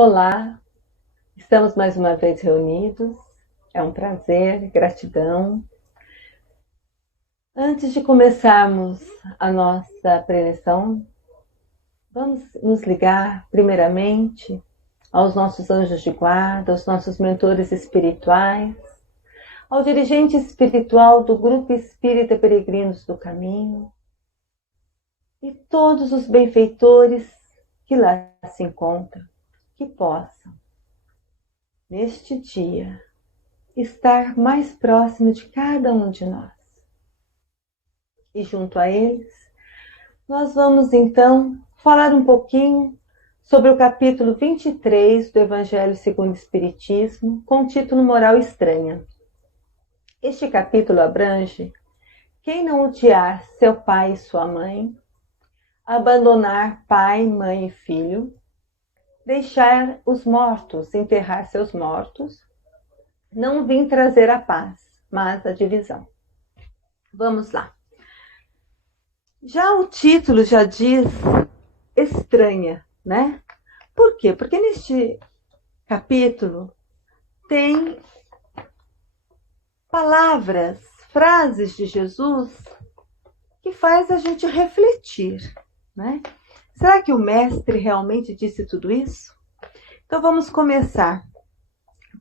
Olá, estamos mais uma vez reunidos. É um prazer, gratidão. Antes de começarmos a nossa preleção, vamos nos ligar primeiramente aos nossos anjos de guarda, aos nossos mentores espirituais, ao dirigente espiritual do Grupo Espírita Peregrinos do Caminho e todos os benfeitores que lá se encontram, que possam, neste dia, estar mais próximo de cada um de nós. E junto a eles, nós vamos então falar um pouquinho sobre o capítulo 23 do Evangelho segundo o Espiritismo, com o título Moral Estranha. Este capítulo abrange quem não odiar seu pai e sua mãe, abandonar pai, mãe e filho, deixar os mortos enterrar seus mortos, não vim trazer a paz, mas a divisão. Vamos lá. Já o título já diz estranha, né? Por quê? Porque neste capítulo tem palavras, frases de Jesus que faz a gente refletir, né? Será que o mestre realmente disse tudo isso? Então vamos começar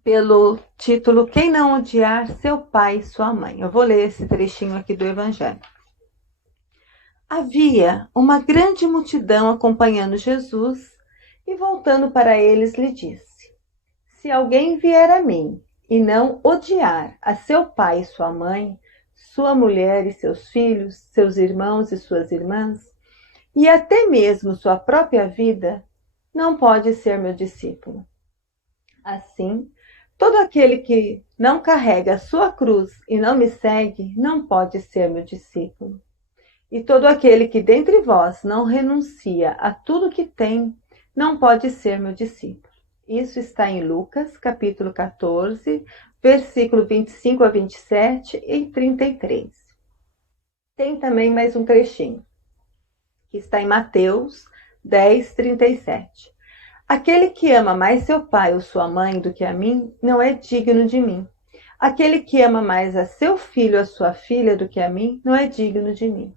pelo título Quem não odiar seu pai e sua mãe. Eu vou ler esse trechinho aqui do Evangelho. Havia uma grande multidão acompanhando Jesus e voltando para eles lhe disse: Se alguém vier a mim e não odiar a seu pai e sua mãe, sua mulher e seus filhos, seus irmãos e suas irmãs, e até mesmo sua própria vida, não pode ser meu discípulo. Assim, todo aquele que não carrega a sua cruz e não me segue, não pode ser meu discípulo. E todo aquele que dentre vós não renuncia a tudo que tem, não pode ser meu discípulo. Isso está em Lucas, capítulo 14, versículo 25 a 27 e 33. Tem também mais um trechinho, que está em Mateus 10, 37. Aquele que ama mais seu pai ou sua mãe do que a mim, não é digno de mim. Aquele que ama mais a seu filho ou a sua filha do que a mim, não é digno de mim.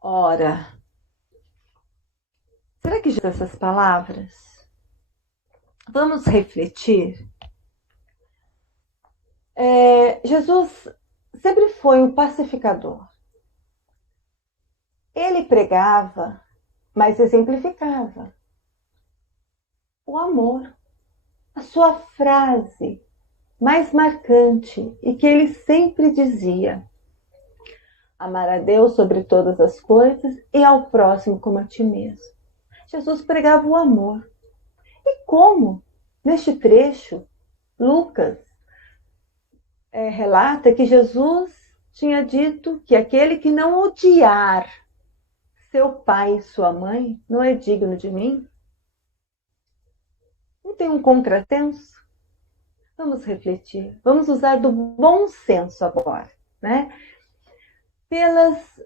Ora, será que diz essas palavras? Vamos refletir. Jesus sempre foi um pacificador. Ele pregava, mas exemplificava o amor. A sua frase mais marcante e que ele sempre dizia: amar a Deus sobre todas as coisas e ao próximo como a ti mesmo. Jesus pregava o amor. E como, neste trecho, Lucas relata que Jesus tinha dito que aquele que não odiar seu pai e sua mãe não é digno de mim? Não tem um contrassenso? Vamos refletir. Vamos usar do bom senso agora, né? Pelas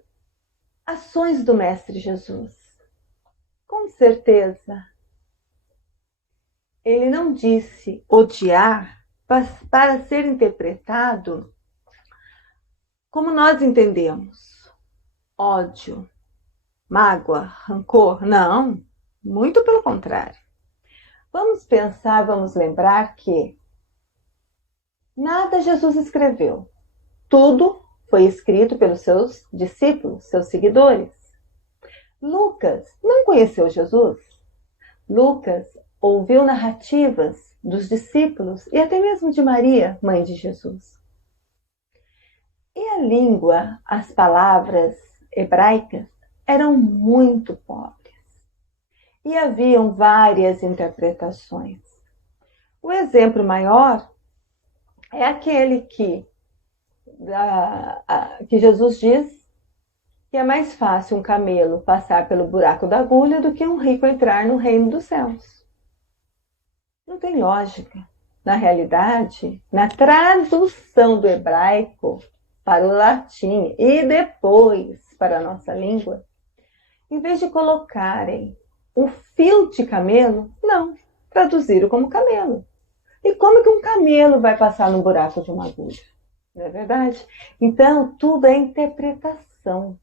ações do Mestre Jesus. Com certeza, ele não disse odiar para ser interpretado como nós entendemos. Ódio, mágoa, rancor. Não, muito pelo contrário. Vamos pensar, vamos lembrar que nada Jesus escreveu. Tudo foi escrito pelos seus discípulos, seus seguidores. Lucas não conheceu Jesus. Lucas ouviu narrativas dos discípulos e até mesmo de Maria, mãe de Jesus. E a língua, as palavras hebraicas eram muito pobres. E haviam várias interpretações. O exemplo maior é aquele que Jesus diz que é mais fácil um camelo passar pelo buraco da agulha do que um rico entrar no reino dos céus. Não tem lógica. Na realidade, na tradução do hebraico para o latim e depois para a nossa língua, em vez de colocarem um fio de camelo, não. traduziram como camelo. E como que um camelo vai passar no buraco de uma agulha? Não é verdade? Então, tudo é interpretação.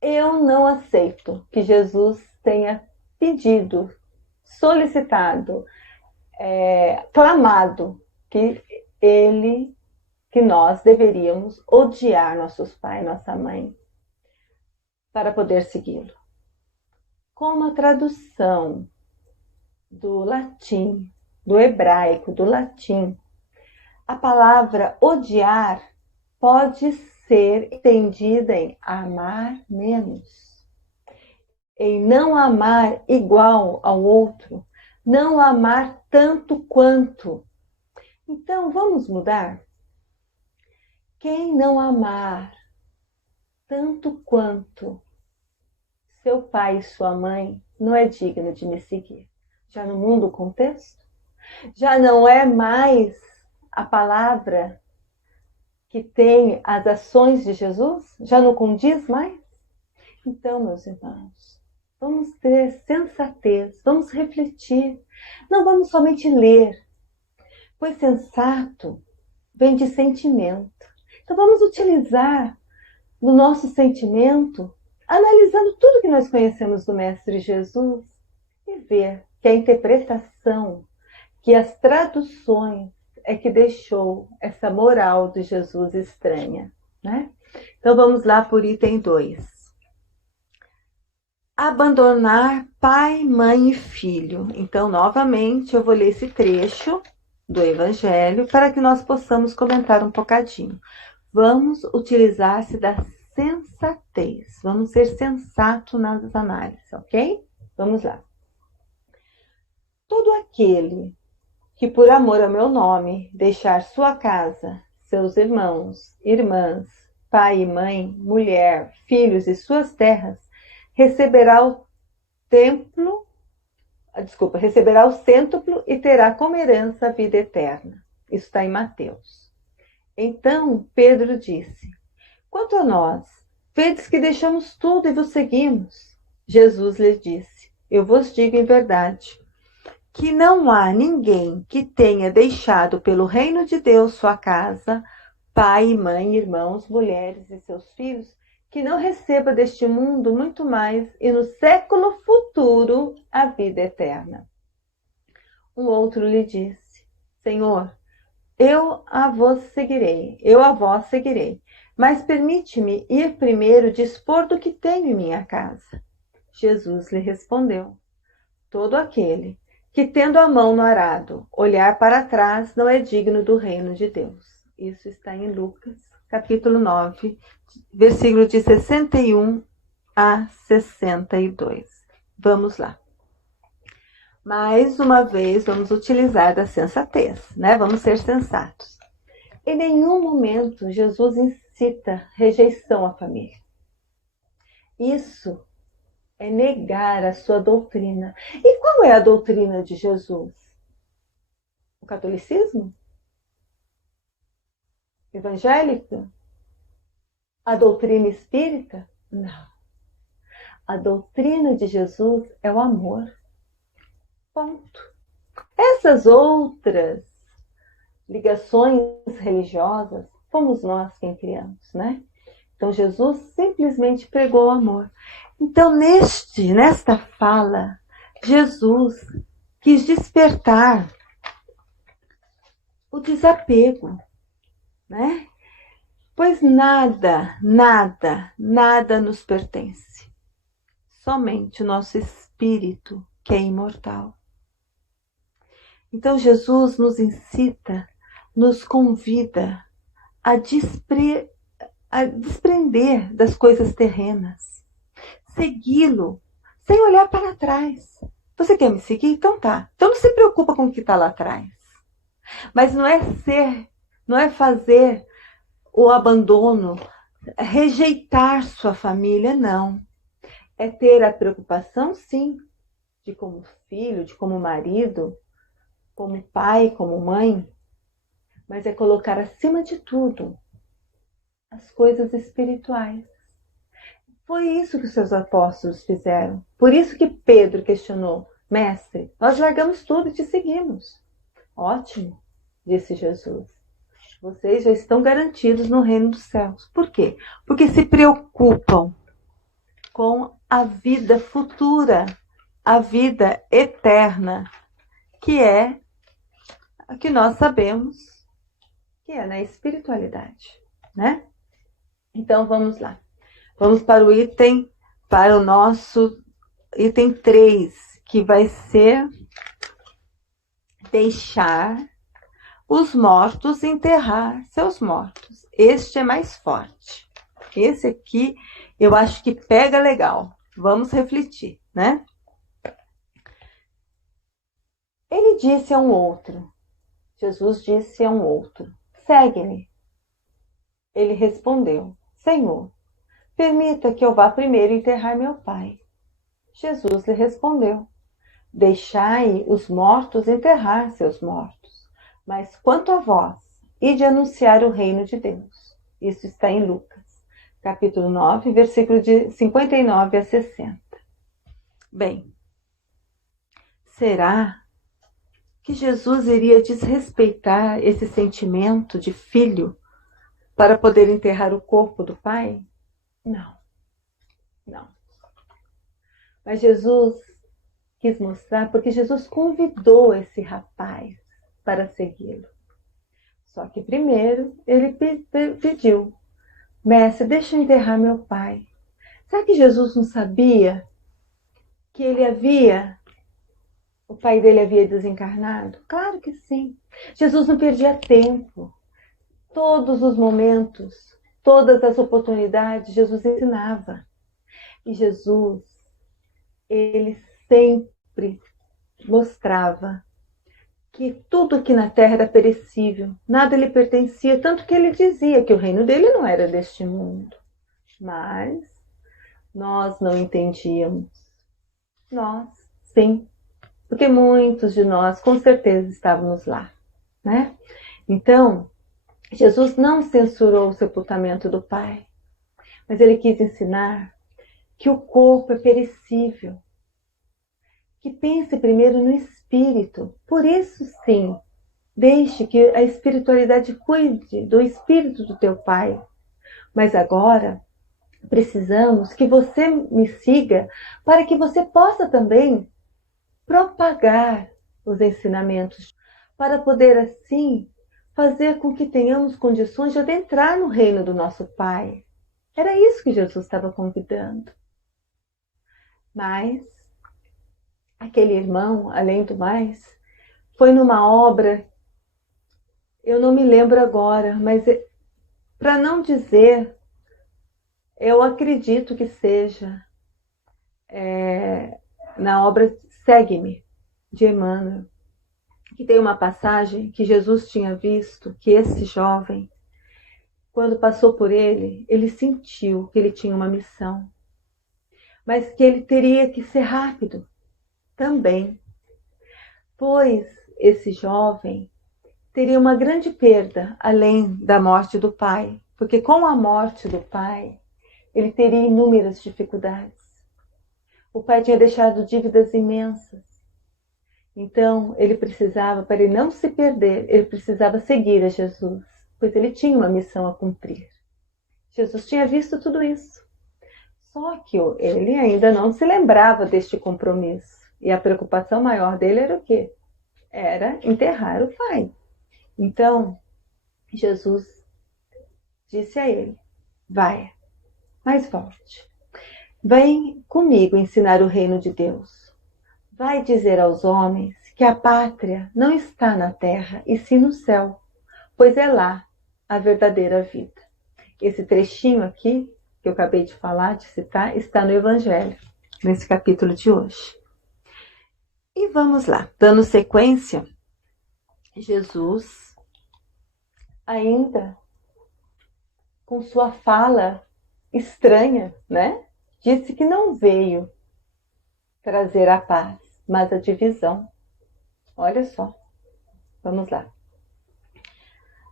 Eu não aceito que Jesus tenha pedido, solicitado, clamado que nós deveríamos odiar nossos pais, nossa mãe, para poder segui-lo. Como a tradução do latim, do hebraico, do latim, a palavra odiar pode ser entendida em amar menos, em não amar igual ao outro, não amar tanto quanto. Então, vamos mudar? Quem não amar tanto quanto seu pai e sua mãe não é digno de me seguir. Já no mundo contexto? Já não é mais a palavra que tem as ações de Jesus? Já não condiz mais? Então, meus irmãos, vamos ter sensatez, vamos refletir. Não vamos somente ler, pois sensato vem de sentimento. Então, vamos utilizar no nosso sentimento, analisando tudo que nós conhecemos do Mestre Jesus e ver que a interpretação, que as traduções é que deixou essa moral de Jesus estranha, né? Então vamos lá por item 2. Abandonar pai, mãe e filho. Então, novamente, eu vou ler esse trecho do Evangelho para que nós possamos comentar um bocadinho. Vamos utilizar-se da sensatez. Vamos ser sensato nas análises, ok? Vamos lá. Todo aquele que por amor ao meu nome deixar sua casa, seus irmãos, irmãs, pai e mãe, mulher, filhos e suas terras, receberá o cêntuplo e terá como herança a vida eterna. Isso está em Mateus. Então Pedro disse: quanto a nós, vedes que deixamos tudo e vos seguimos. Jesus lhe disse: eu vos digo em verdade, que não há ninguém que tenha deixado pelo reino de Deus sua casa, pai, mãe, irmãos, mulheres e seus filhos, que não receba deste mundo muito mais e no século futuro a vida eterna. Um outro lhe disse: Senhor, eu a vós seguirei, mas permite-me ir primeiro dispor do que tenho em minha casa. Jesus lhe respondeu: todo aquele que, tendo a mão no arado, olhar para trás, não é digno do reino de Deus. Isso está em Lucas, capítulo 9, versículo de 61 a 62. Vamos lá. Mais uma vez, vamos utilizar da sensatez, né? Vamos ser sensatos. Em nenhum momento, Jesus incita rejeição à família. Isso é negar a sua doutrina. E qual é a doutrina de Jesus? O catolicismo? Evangélica? A doutrina espírita? Não. A doutrina de Jesus é o amor. Ponto. Essas outras ligações religiosas, fomos nós quem criamos, né? Então Jesus simplesmente pregou o amor. Então, nesta fala, Jesus quis despertar o desapego, né? Pois nada nos pertence. Somente o nosso espírito, que é imortal. Então, Jesus nos incita, nos convida a desprender das coisas terrenas, segui-lo, sem olhar para trás. Você quer me seguir? Então tá. Então não se preocupa com o que está lá atrás. Mas não é fazer o abandono, rejeitar sua família, não. É ter a preocupação, sim, de como filho, de como marido, como pai, como mãe, mas é colocar acima de tudo as coisas espirituais. Foi isso que os seus apóstolos fizeram. Por isso que Pedro questionou: Mestre, nós largamos tudo e te seguimos. Ótimo, disse Jesus. Vocês já estão garantidos no reino dos céus. Por quê? Porque se preocupam com a vida futura, a vida eterna, que é a que nós sabemos que é na espiritualidade, né? Então vamos lá. Vamos para o nosso item 3, que vai ser deixar os mortos enterrar seus mortos. Este é mais forte. Esse aqui eu acho que pega legal. Vamos refletir, né? Ele disse a um outro, Jesus disse a um outro, segue-me. Ele respondeu, Senhor, permita que eu vá primeiro enterrar meu pai. Jesus lhe respondeu, deixai os mortos enterrar seus mortos. Mas quanto a vós, ide anunciar o reino de Deus. Isso está em Lucas, capítulo 9, versículo de 59 a 60. Bem, será que Jesus iria desrespeitar esse sentimento de filho para poder enterrar o corpo do pai? Não, não. Mas Jesus quis mostrar, porque Jesus convidou esse rapaz para segui-lo. Só que primeiro ele pediu, mestre, deixa eu enterrar meu pai. Será que Jesus não sabia que o pai dele havia desencarnado? Claro que sim. Jesus não perdia tempo. Todos os momentos, todas as oportunidades, Jesus ensinava. E Jesus, ele sempre mostrava que tudo aqui na terra era perecível, nada lhe pertencia, tanto que ele dizia que o reino dele não era deste mundo. Mas nós não entendíamos. Nós, sim, porque muitos de nós com certeza estávamos lá, né? Então, Jesus não censurou o sepultamento do Pai, mas ele quis ensinar que o corpo é perecível, que pense primeiro no espírito. Por isso, sim, deixe que a espiritualidade cuide do espírito do teu Pai. Mas agora, precisamos que você me siga para que você possa também propagar os ensinamentos, para poder assim fazer com que tenhamos condições de adentrar no reino do nosso Pai. Era isso que Jesus estava convidando. Mas aquele irmão, além do mais, foi numa obra, eu não me lembro agora, mas para não dizer, eu acredito que seja na obra Segue-me, de Emmanuel, que tem uma passagem que Jesus tinha visto que esse jovem, quando passou por ele, ele sentiu que ele tinha uma missão, mas que ele teria que ser rápido também, pois esse jovem teria uma grande perda além da morte do pai, porque com a morte do pai, ele teria inúmeras dificuldades. O pai tinha deixado dívidas imensas. Então, ele precisava, para ele não se perder, ele precisava seguir a Jesus, pois ele tinha uma missão a cumprir. Jesus tinha visto tudo isso. Só que ele ainda não se lembrava deste compromisso. E a preocupação maior dele era o quê? Era enterrar o pai. Então, Jesus disse a ele, vai, mas volte. Vem comigo ensinar o reino de Deus. Vai dizer aos homens que a pátria não está na terra, e sim no céu, pois é lá a verdadeira vida. Esse trechinho aqui, que eu acabei de falar, de citar, está no Evangelho, nesse capítulo de hoje. E vamos lá, dando sequência, Jesus, ainda com sua fala estranha, né? Disse que não veio trazer a paz, mas a divisão. Olha só, vamos lá.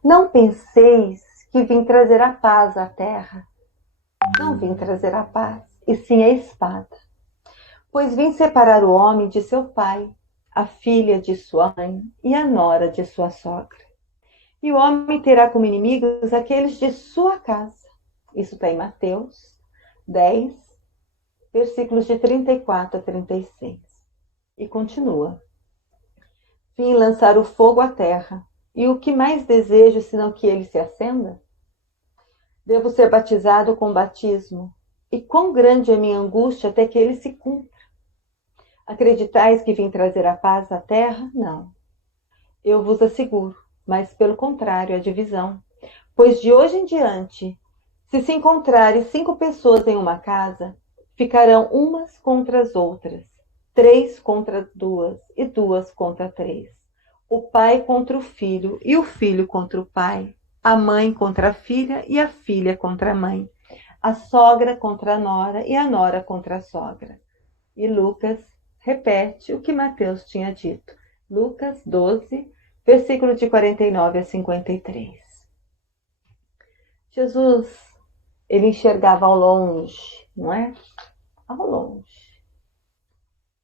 Não penseis que vim trazer a paz à terra. Não vim trazer a paz, e sim a espada. Pois vim separar o homem de seu pai, a filha de sua mãe e a nora de sua sogra. E o homem terá como inimigos aqueles de sua casa. Isso está em Mateus 10, versículos de 34 a 36. E continua. Vim lançar o fogo à terra, e o que mais desejo senão que ele se acenda? Devo ser batizado com batismo, e quão grande é minha angústia até que ele se cumpra. Acreditais que vim trazer a paz à terra? Não. Eu vos asseguro, mas pelo contrário, a divisão. Pois de hoje em diante, se encontrarem 5 pessoas em uma casa, ficarão umas contra as outras, 3 contra 2 e 2 contra 3. O pai contra o filho e o filho contra o pai, a mãe contra a filha e a filha contra a mãe, a sogra contra a nora e a nora contra a sogra. E Lucas repete o que Mateus tinha dito. Lucas 12, versículo de 49 a 53. Jesus, ele enxergava ao longe, não é? Ao longe.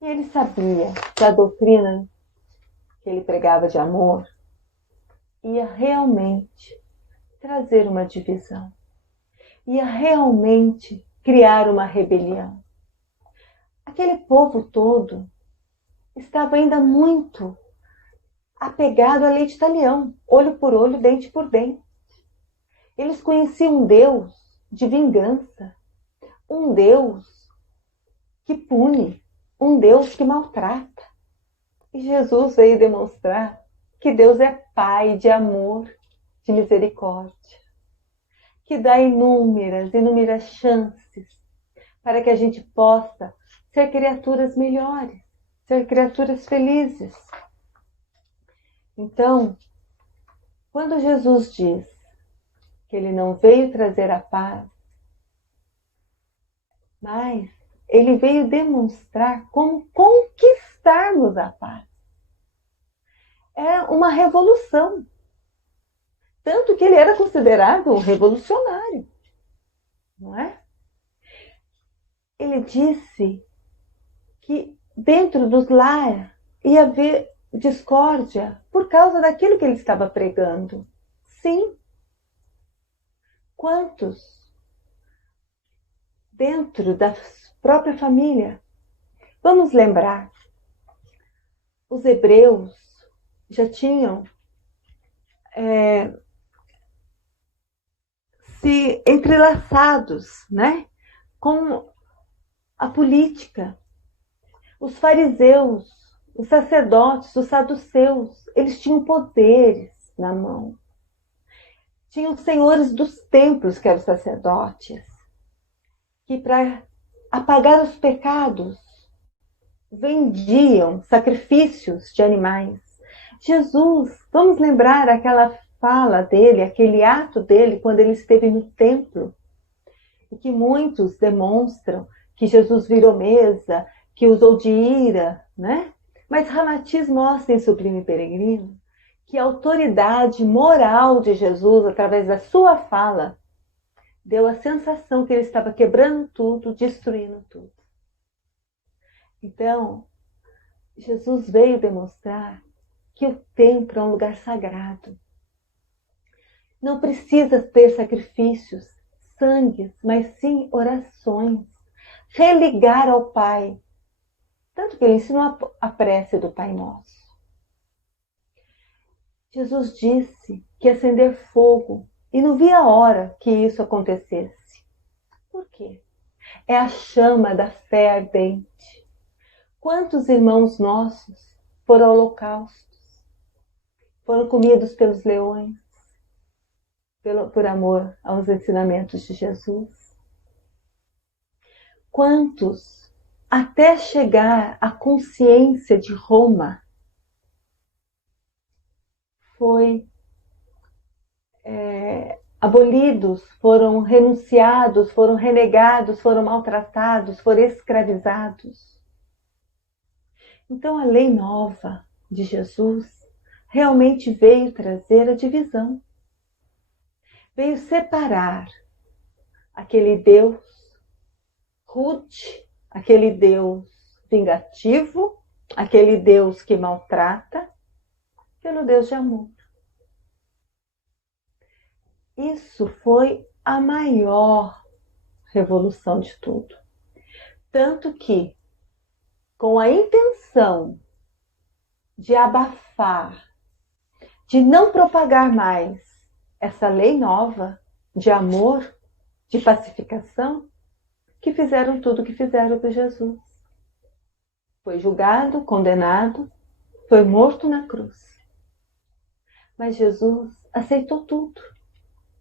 E ele sabia que a doutrina que ele pregava de amor ia realmente trazer uma divisão. Ia realmente criar uma rebelião. Aquele povo todo estava ainda muito apegado à lei de talião, olho por olho, dente por dente. Eles conheciam um Deus de vingança, um Deus que pune, um Deus que maltrata. E Jesus veio demonstrar que Deus é Pai de amor, de misericórdia, que dá inúmeras chances para que a gente possa ser criaturas melhores, ser criaturas felizes. Então, quando Jesus diz que ele não veio trazer a paz, mas ele veio demonstrar como conquistarmos a paz. É uma revolução. Tanto que ele era considerado um revolucionário, não é? Ele disse que dentro dos lares ia haver discórdia por causa daquilo que ele estava pregando. Sim. Quantos dentro da própria família? Vamos lembrar, os hebreus já tinham se entrelaçados, né, com a política. Os fariseus, os sacerdotes, os saduceus, eles tinham poderes na mão. Tinham os senhores dos templos, que eram os sacerdotes, que para apagar os pecados vendiam sacrifícios de animais. Jesus, vamos lembrar aquela fala dele, aquele ato dele quando ele esteve no templo, e que muitos demonstram que Jesus virou mesa, que usou de ira, né? Mas Ramatiz mostra em Sublime Peregrino que a autoridade moral de Jesus, através da sua fala, deu a sensação que ele estava quebrando tudo, destruindo tudo. Então, Jesus veio demonstrar que o templo é um lugar sagrado. Não precisa ter sacrifícios, sangues, mas sim orações. Religar ao Pai. Tanto que ele ensinou a prece do Pai Nosso. Jesus disse que ia acender fogo e não via a hora que isso acontecesse. Por quê? É a chama da fé ardente. Quantos irmãos nossos foram holocaustos, foram comidos pelos leões, por amor aos ensinamentos de Jesus? Quantos, até chegar à consciência de Roma, foi abolidos, foram renunciados, foram renegados, foram maltratados, foram escravizados. Então a lei nova de Jesus realmente veio trazer a divisão. Veio separar aquele Deus rude, aquele Deus vingativo, aquele Deus que maltrata, pelo Deus de amor. Isso foi a maior revolução de tudo. Tanto que, com a intenção de abafar, de não propagar mais essa lei nova de amor, de pacificação, que fizeram tudo o que fizeram com Jesus. Foi julgado, condenado, foi morto na cruz. Mas Jesus aceitou tudo,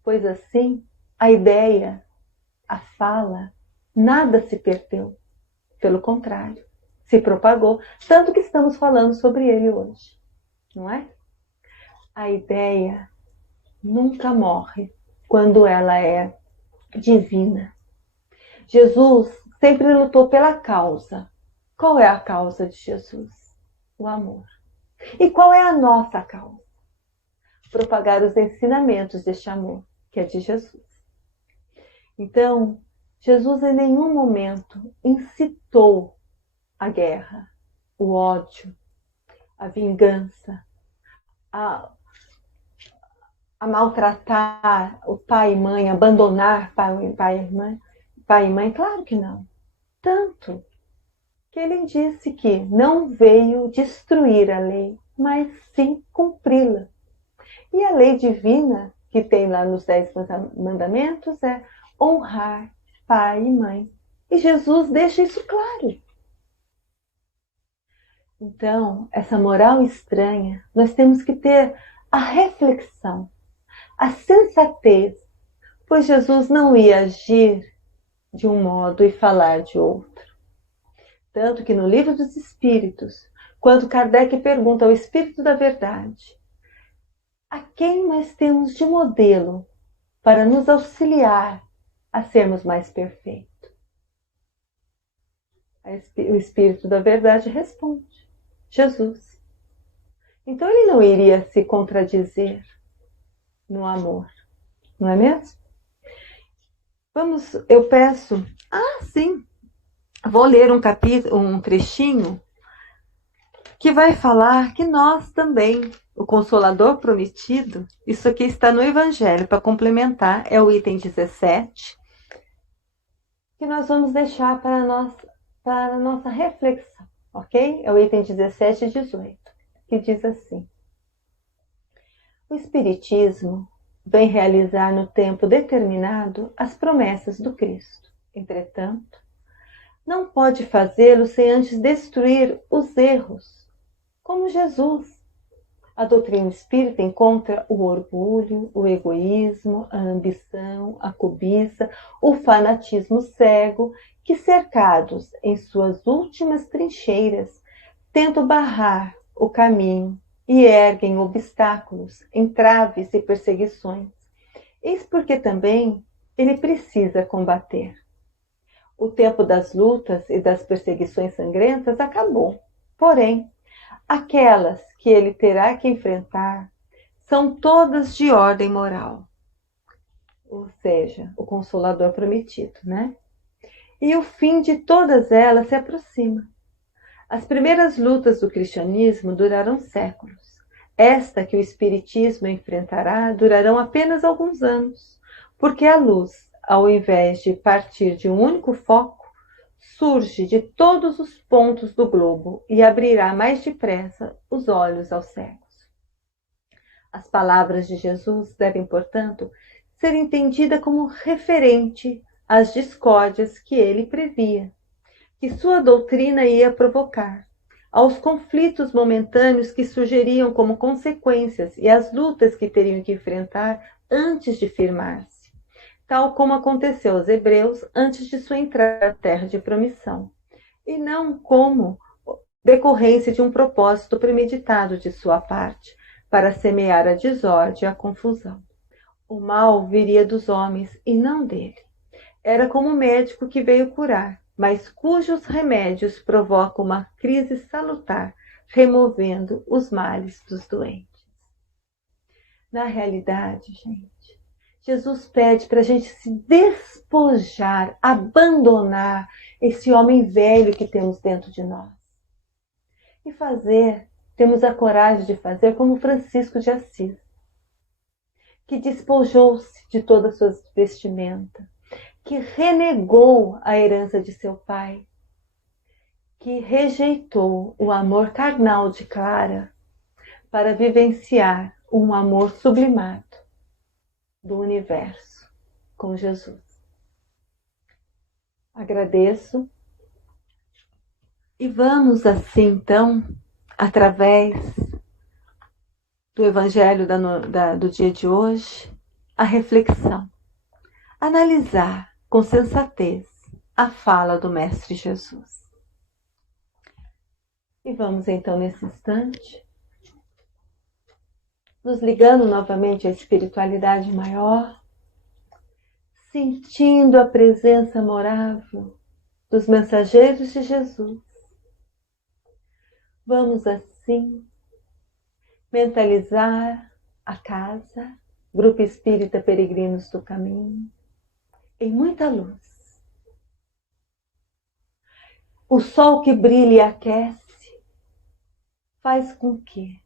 pois assim a ideia, a fala, nada se perdeu. Pelo contrário, se propagou, tanto que estamos falando sobre ele hoje, não é? A ideia nunca morre quando ela é divina. Jesus sempre lutou pela causa. Qual é a causa de Jesus? O amor. E qual é a nossa causa? Propagar os ensinamentos deste amor, que é de Jesus. Então, Jesus em nenhum momento incitou a guerra, o ódio, a vingança, a maltratar o pai e mãe, abandonar pai e mãe, claro que não. Tanto que ele disse que não veio destruir a lei, mas sim cumpri-la. E a lei divina, que tem lá nos 10 mandamentos, é honrar pai e mãe. E Jesus deixa isso claro. Então, essa moral estranha, nós temos que ter a reflexão, a sensatez, pois Jesus não ia agir de um modo e falar de outro. Tanto que no Livro dos Espíritos, quando Kardec pergunta ao Espírito da Verdade, a quem nós temos de modelo para nos auxiliar a sermos mais perfeitos? O Espírito da Verdade responde, Jesus. Então ele não iria se contradizer no amor, não é mesmo? Eu peço, sim, vou ler um trechinho que vai falar que nós também, o Consolador Prometido, isso aqui está no Evangelho, para complementar, é o item 17, que nós vamos deixar para a nossa reflexão, ok? É o item 17 e 18, que diz assim: o Espiritismo vem realizar no tempo determinado as promessas do Cristo. Entretanto, não pode fazê-lo sem antes destruir os erros, como Jesus. A doutrina espírita encontra o orgulho, o egoísmo, a ambição, a cobiça, o fanatismo cego, que, cercados em suas últimas trincheiras, tentam barrar o caminho e erguem obstáculos, entraves e perseguições. Eis porque também ele precisa combater. O tempo das lutas e das perseguições sangrentas acabou. Porém, aquelas que ele terá que enfrentar são todas de ordem moral. Ou seja, o Consolador Prometido, né? E o fim de todas elas se aproxima. As primeiras lutas do cristianismo duraram séculos. Esta que o Espiritismo enfrentará durarão apenas alguns anos, porque a luz, ao invés de partir de um único foco, surge de todos os pontos do globo e abrirá mais depressa os olhos aos cegos. As palavras de Jesus devem, portanto, ser entendidas como referente às discórdias que ele previa, que sua doutrina ia provocar, aos conflitos momentâneos que surgiriam como consequências e às lutas que teriam que enfrentar antes de firmar-se, tal como aconteceu aos hebreus antes de sua entrada na terra de promissão, e não como decorrência de um propósito premeditado de sua parte, para semear a desordem e a confusão. O mal viria dos homens e não dele. Era como o médico que veio curar, mas cujos remédios provocam uma crise salutar, removendo os males dos doentes. Na realidade, gente, Jesus pede para a gente se despojar, abandonar esse homem velho que temos dentro de nós. E temos a coragem de fazer como Francisco de Assis, que despojou-se de toda a sua vestimenta, que renegou a herança de seu pai, que rejeitou o amor carnal de Clara para vivenciar um amor sublimado do universo com Jesus. Agradeço e vamos assim então, através do Evangelho do dia de hoje, a reflexão, analisar com sensatez a fala do Mestre Jesus. E vamos então nesse instante, nos ligando novamente à espiritualidade maior, sentindo a presença amorável dos mensageiros de Jesus. Vamos assim mentalizar a casa, Grupo Espírita Peregrinos do Caminho, em muita luz. O sol que brilha e aquece faz com que,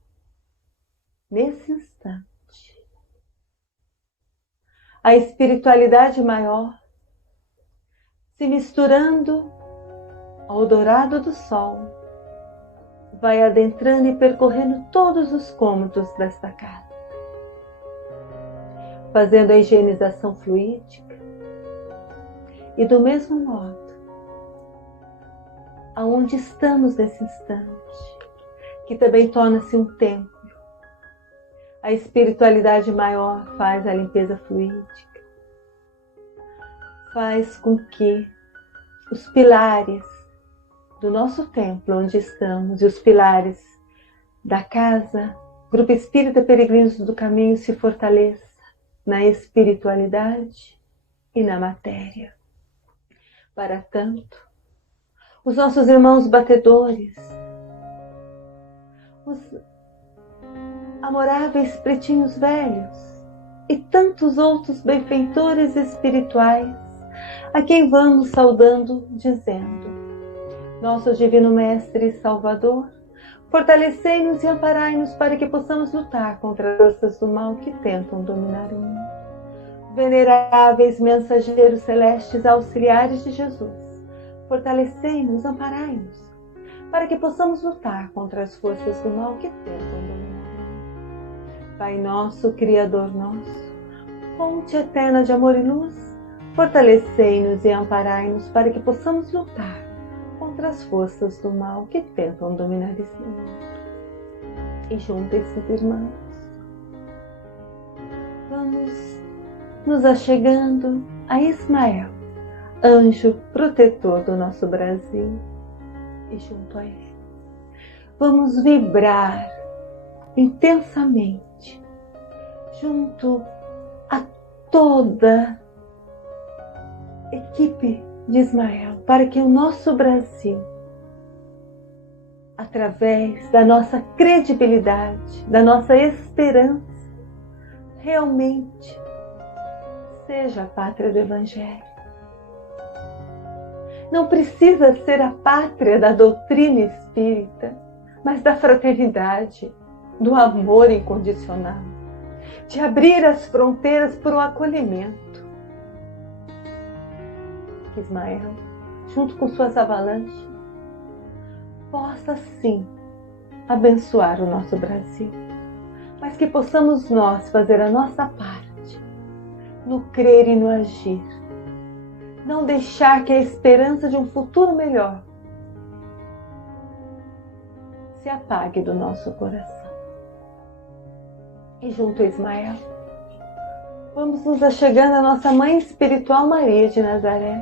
nesse instante, a espiritualidade maior, se misturando ao dourado do sol, vai adentrando e percorrendo todos os cômodos desta casa, fazendo a higienização fluídica e, do mesmo modo, aonde estamos nesse instante, que também torna-se um templo, a espiritualidade maior faz a limpeza fluídica, faz com que os pilares do nosso templo onde estamos e os pilares da casa, Grupo Espírita Peregrinos do Caminho, se fortaleça na espiritualidade e na matéria. Para tanto, os nossos irmãos batedores, os amoráveis pretinhos velhos e tantos outros benfeitores espirituais, a quem vamos saudando, dizendo: Nosso Divino Mestre e Salvador, fortalecei-nos e amparai-nos para que possamos lutar contra as forças do mal que tentam dominar o mundo. Veneráveis mensageiros celestes auxiliares de Jesus, fortalecei-nos, amparai-nos, para que possamos lutar contra as forças do mal que tentam dominar o mundo. Pai nosso, Criador nosso, fonte eterna de amor e luz, fortalecei-nos e amparai-nos para que possamos lutar contra as forças do mal que tentam dominar esse mundo. E juntem-se, irmãos. Vamos nos achegando a Ismael, anjo protetor do nosso Brasil. E junto a ele, vamos vibrar intensamente junto a toda a equipe de Ismael, para que o nosso Brasil, através da nossa credibilidade, da nossa esperança, realmente seja a pátria do Evangelho. Não precisa ser a pátria da doutrina espírita, mas da fraternidade, do amor incondicional, de abrir as fronteiras para o acolhimento. Que Ismael, junto com suas avalanches, possa sim abençoar o nosso Brasil, mas que possamos nós fazer a nossa parte no crer e no agir. Não deixar que a esperança de um futuro melhor se apague do nosso coração. E junto a Ismael, vamos nos achegando à nossa Mãe Espiritual Maria de Nazaré,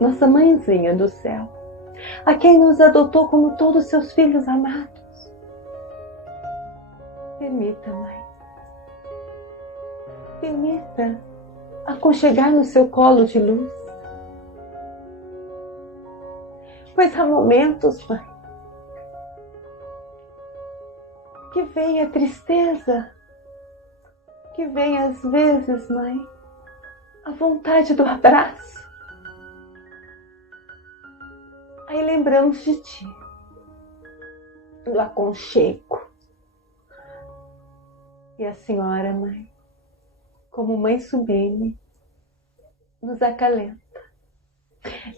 nossa Mãezinha do céu, a quem nos adotou como todos seus filhos amados. Permita, Mãe, permita aconchegar no seu colo de luz, pois há momentos, Mãe, que vem a tristeza, que vem às vezes, Mãe, a vontade do abraço. Aí lembramos de Ti, do aconchego. E a Senhora, Mãe, como Mãe sublime, nos acalenta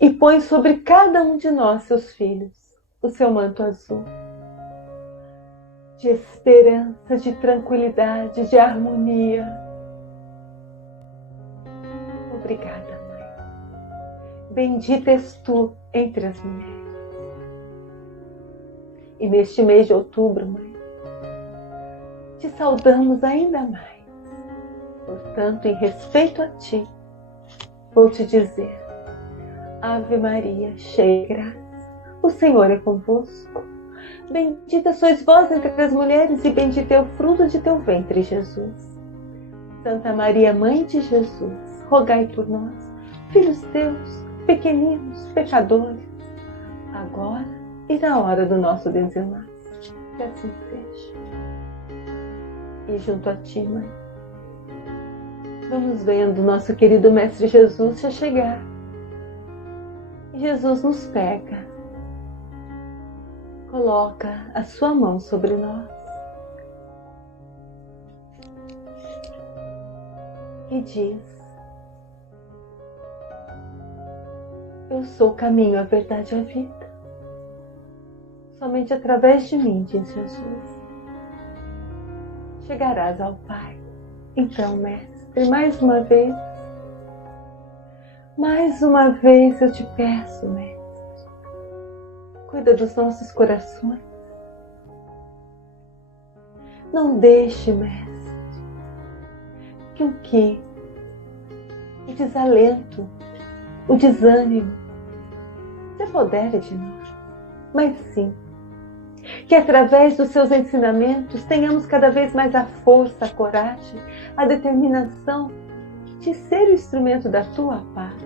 e põe sobre cada um de nós, seus filhos, o seu manto azul, de esperança, de tranquilidade, de harmonia. Obrigada, Mãe. Bendita és Tu entre as mulheres. E neste mês de outubro, Mãe, te saudamos ainda mais. Portanto, em respeito a Ti, vou te dizer: Ave Maria, cheia de graça, o Senhor é convosco. Bendita sois vós entre as mulheres, e bendito é o fruto de teu ventre, Jesus. Santa Maria, Mãe de Jesus, rogai por nós, filhos teus, pequeninos, pecadores, agora e na hora do nosso desenlace. Que assim seja. E junto a Ti, Mãe, vamos vendo nosso querido Mestre Jesus já chegar. E Jesus nos pega, coloca a sua mão sobre nós e diz: eu sou o caminho, a verdade e a vida. Somente através de mim, diz Jesus, chegarás ao Pai. Então, Mestre, mais uma vez eu te peço, Mestre, cuida dos nossos corações. Não deixe, Mestre, que o desalento, o desânimo se apodere de nós, mas sim, que através dos seus ensinamentos tenhamos cada vez mais a força, a coragem, a determinação de ser o instrumento da Tua paz.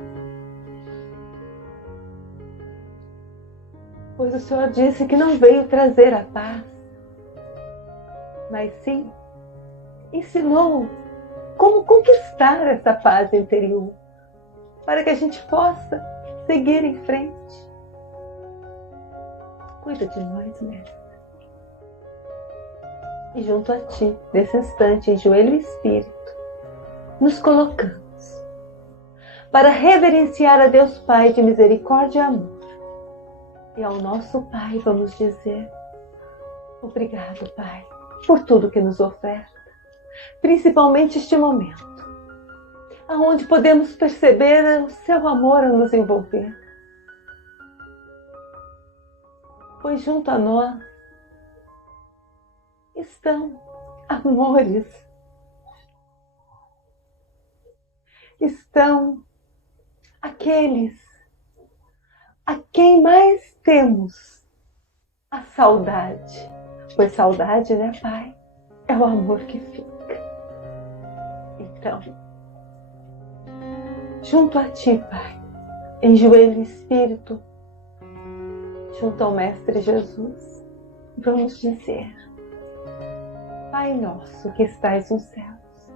Pois o Senhor disse que não veio trazer a paz, mas sim ensinou como conquistar essa paz interior, para que a gente possa seguir em frente. Cuida de nós, Mestre. E junto a Ti, nesse instante, em joelho e espírito, nos colocamos para reverenciar a Deus Pai de misericórdia e amor. E ao nosso Pai vamos dizer: obrigado, Pai, por tudo que nos oferta, principalmente este momento, onde podemos perceber o Seu amor a nos envolver. Pois junto a nós estão amores, estão aqueles a quem mais temos a saudade. Pois saudade, né, Pai? É o amor que fica. Então, junto a Ti, Pai, em joelho e espírito, junto ao Mestre Jesus, vamos dizer: Pai nosso que estais nos céus,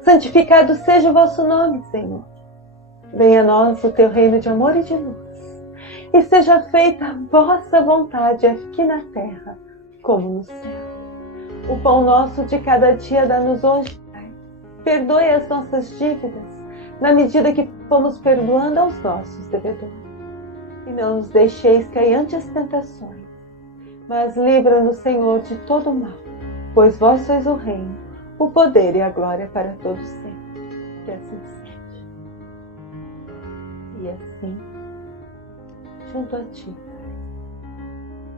santificado seja o vosso nome, Senhor. Venha a nós o Teu reino de amor e de luz, e seja feita a vossa vontade aqui na terra, como no céu. O pão nosso de cada dia dá-nos hoje, Pai. Perdoe as nossas dívidas, na medida que fomos perdoando aos nossos devedores. E não nos deixeis cair ante as tentações, mas livra-nos, Senhor, de todo o mal, pois vós sois o reino, o poder e a glória para todos sempre. Que assim seja. E assim, junto a Ti,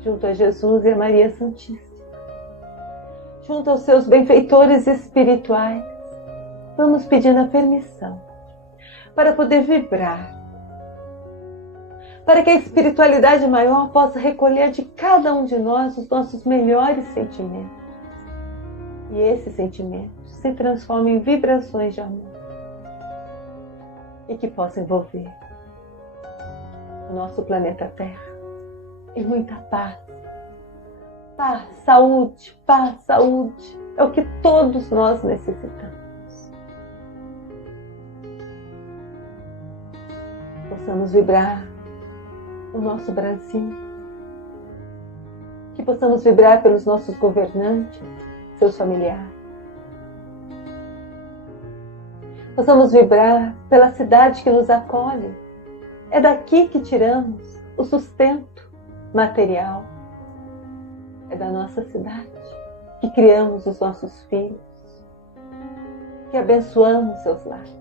junto a Jesus e a Maria Santíssima, junto aos seus benfeitores espirituais, vamos pedindo a permissão para poder vibrar, para que a espiritualidade maior possa recolher de cada um de nós os nossos melhores sentimentos. E esses sentimentos se transformem em vibrações de amor e que possam envolver o nosso planeta Terra em muita paz. Paz, saúde, paz, saúde. É o que todos nós necessitamos. possamos vibrar o nosso Brasil, que possamos vibrar pelos nossos governantes, seus familiares. Possamos vibrar pela cidade que nos acolhe. É daqui que tiramos o sustento material. É da nossa cidade que criamos os nossos filhos, que abençoamos seus lares.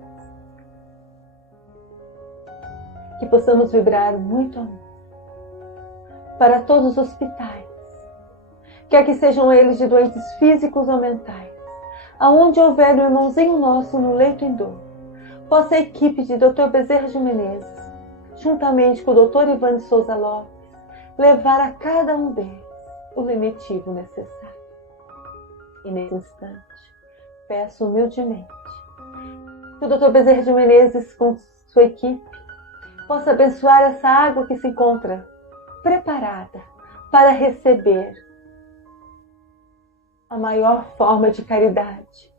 Que possamos vibrar muito amor para todos os hospitais, quer que sejam eles de doentes físicos ou mentais, aonde houver um irmãozinho nosso no leito em dor, possa a equipe de Dr. Bezerra de Menezes, juntamente com o Dr. Ivan de Souza Lopes, levar a cada um deles o lenitivo necessário. E nesse instante, peço humildemente que o Dr. Bezerra de Menezes, com sua equipe, possa abençoar essa água que se encontra preparada para receber a maior forma de caridade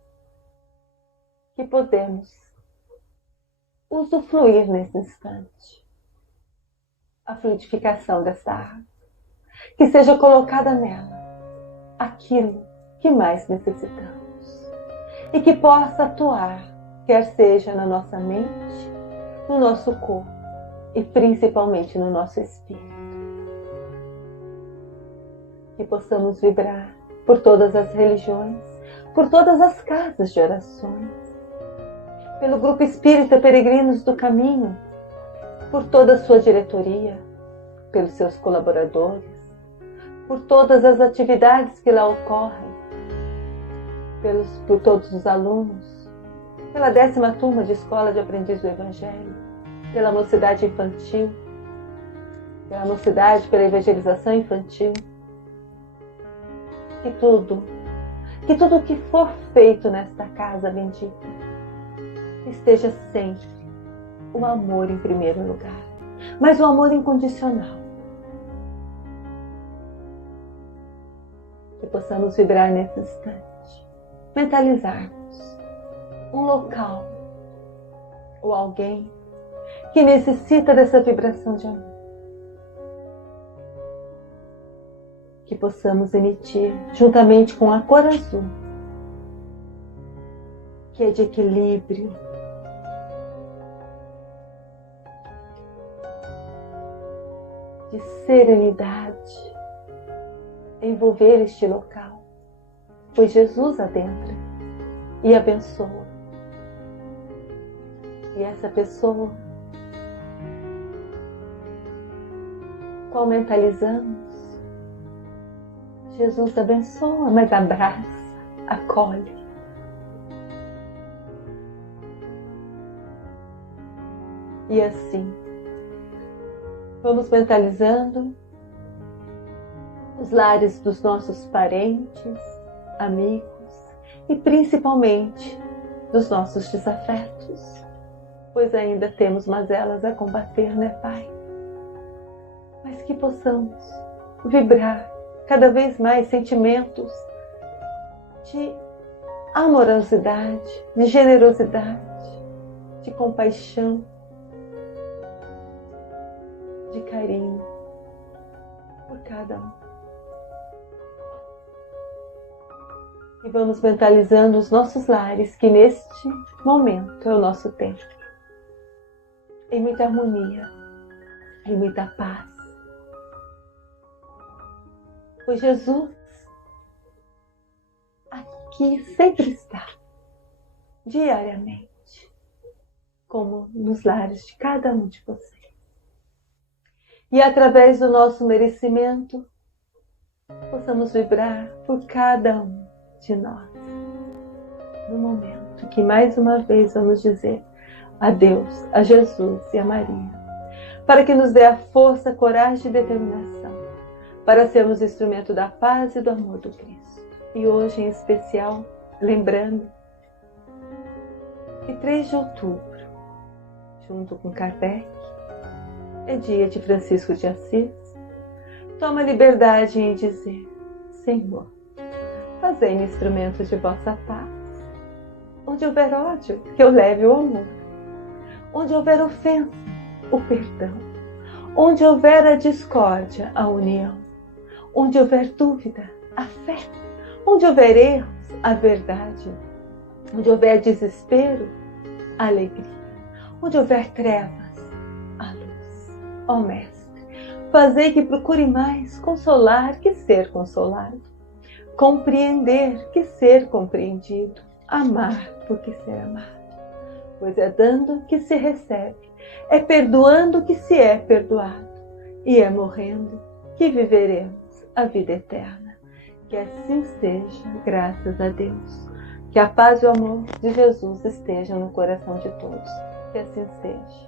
que podemos usufruir nesse instante. A fluidificação dessa água, que seja colocada nela aquilo que mais necessitamos e que possa atuar, quer seja na nossa mente, no nosso corpo e principalmente no nosso espírito. Que possamos vibrar por todas as religiões, por todas as casas de orações, pelo Grupo Espírita Peregrinos do Caminho, por toda a sua diretoria, pelos seus colaboradores, por todas as atividades que lá ocorrem, por todos os alunos, pela 10ª turma de Escola de Aprendiz do Evangelho, pela mocidade infantil, pela mocidade, pela evangelização infantil, que tudo que for feito nesta casa bendita esteja sempre o amor em primeiro lugar, mas o amor incondicional. Que possamos vibrar nesse instante, mentalizarmos um local ou alguém que necessita dessa vibração de amor. Que possamos emitir, juntamente com a cor azul, que é de equilíbrio, de serenidade, envolver este local, pois Jesus adentra e abençoa. E essa pessoa, qual mentalizamos, Jesus abençoa, mas abraça, acolhe. E assim, vamos mentalizando os lares dos nossos parentes, amigos e principalmente dos nossos desafetos, pois ainda temos mazelas a combater, né, Pai? Mas que possamos vibrar cada vez mais sentimentos de amorosidade, de generosidade, de compaixão, de carinho por cada um. E vamos mentalizando os nossos lares, que neste momento é o nosso tempo, em muita harmonia, em muita paz. Pois Jesus aqui sempre está, diariamente, como nos lares de cada um de vocês. E através do nosso merecimento, possamos vibrar por cada um de nós. No momento que mais uma vez vamos dizer adeus a Jesus e a Maria, para que nos dê a força, coragem e determinação para sermos instrumento da paz e do amor do Cristo. E hoje, em especial, lembrando que 3 de outubro, junto com Kardec, é dia de Francisco de Assis. Toma liberdade em dizer: Senhor, fazei-me instrumento de vossa paz. Onde houver ódio, que eu leve o amor. Onde houver ofensa, o perdão. Onde houver a discórdia, a união. Onde houver dúvida, a fé. Onde houver erros, a verdade. Onde houver desespero, a alegria. Onde houver trevas, a luz. Ó Mestre, fazei que procure mais consolar que ser consolado. Compreender que ser compreendido. Amar por que ser amado. Pois é dando que se recebe, é perdoando que se é perdoado, e é morrendo que viveremos a vida eterna. Que assim seja, graças a Deus. Que a paz e o amor de Jesus estejam no coração de todos. Que assim seja.